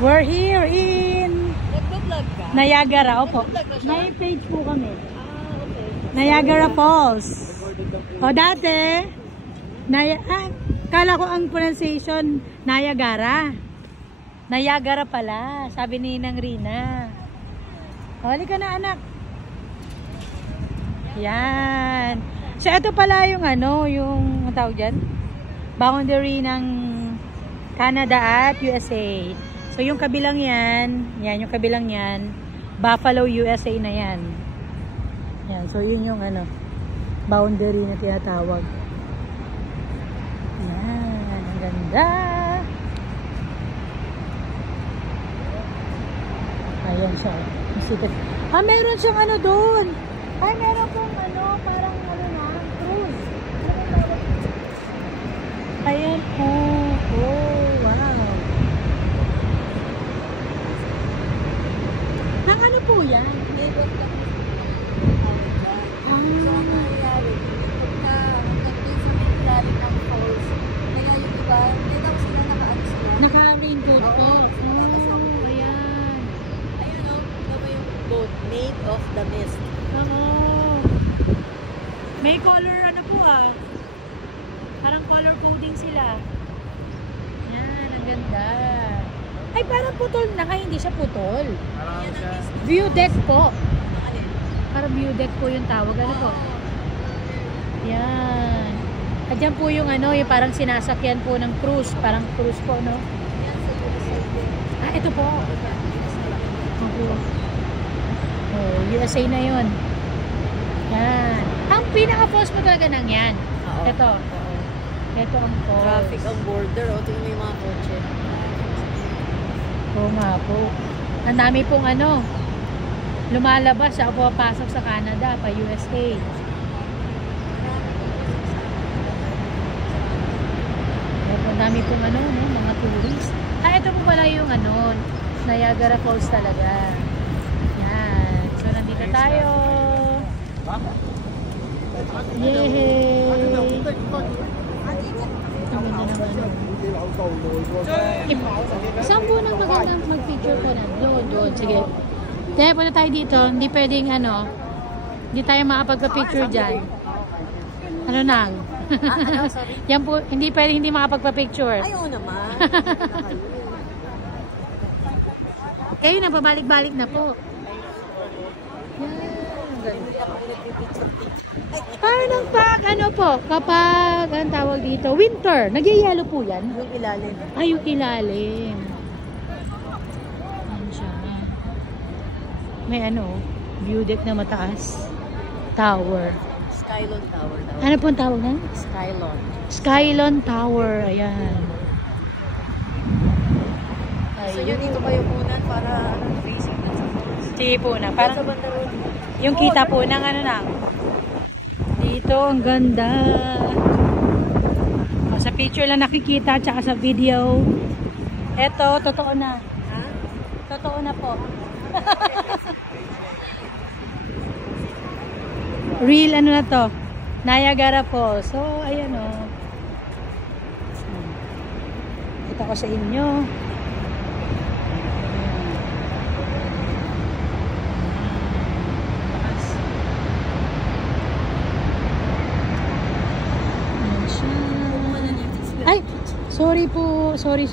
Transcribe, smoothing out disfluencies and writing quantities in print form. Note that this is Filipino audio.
We're here in Nagpa-vlog ka? Niagara. Opo. Nagpa-vlog na siya? May page po kami. Okay. Niagara Falls. O dati, kala ko ang pronunciation Niagara. Niagara pala, sabi ni Nang Rina. Halika na anak. Yan. So ito pala yung yung tawag dyan, boundary ng Canada at USA. So yung kabilang yan, yung kabilang yan, Buffalo, USA na yan. Yan, so yun yung boundary na tinatawag. Yan, ang ganda. Ayan siya. Meron siyang doon. Ay, meron pong parang cruise. Ayan po. Oh, wow. Ang po yan? Neighbor lang. So, ang nangyayari, pagka hanggang dun sa may ilalim ng falls, kaya yung iba, hindi daw sila naka-ano sila. Naka-raincoat po. Oh, ayan. Ayun o, tama yung boat, made of the mist. Oo. May color po parang color coding sila. Yan, ang ganda. Ay, parang putol na nga, hindi siya putol. View deck po. Parang view deck po yung tawag. Ano po? Yan. At dyan po yung yung parang sinasakyan po ng cruise. Parang cruise po, no? Ito po. Oh, USA na yun. Yan. Ang pinaka-falls mo talaga nang yan. Oo. Ito. Ito ang falls. Traffic ang border. O, tingnan mo yung mga kotse. Oo nga po. Ang dami pong lumalabas sa papasok sa Canada, pa USA. Ang dami pong mga tourist. Ito po pala yung Niagara Falls talaga. Yan. So, nandito tayo. Yay! Ang ganda naman. Saan po nang magandang mag-picture ko na? Doon. Sige. Kaya punta tayo dito. Hindi pwedeng hindi tayo makapagpa-picture dyan. Ano nang? Yan po, hindi pwedeng hindi makapagpa-picture. Ayaw naman. Kayo na, pabalik-balik na po. Parang kapag ang tawag dito, winter, nag-i-yellow po yan. Yung ilalim. Ay, yung ilalim. Ayan siya. May view deck na mataas. Tower. Skylon Tower daw. Ano po ang tawag na? Skylon. Skylon Tower. Ayan. So yun, dito kayo punan para facing na sa falls. Sige po na. Parang Sa banda road. yung kita po ng dito, ang ganda. Sa picture lang nakikita, tsaka sa video. Eto, totoo na. Ha? Totoo na po. Real na to. Niagara Falls. So, ayan Kita ko sa inyo. Ay, sorry po. Sorry.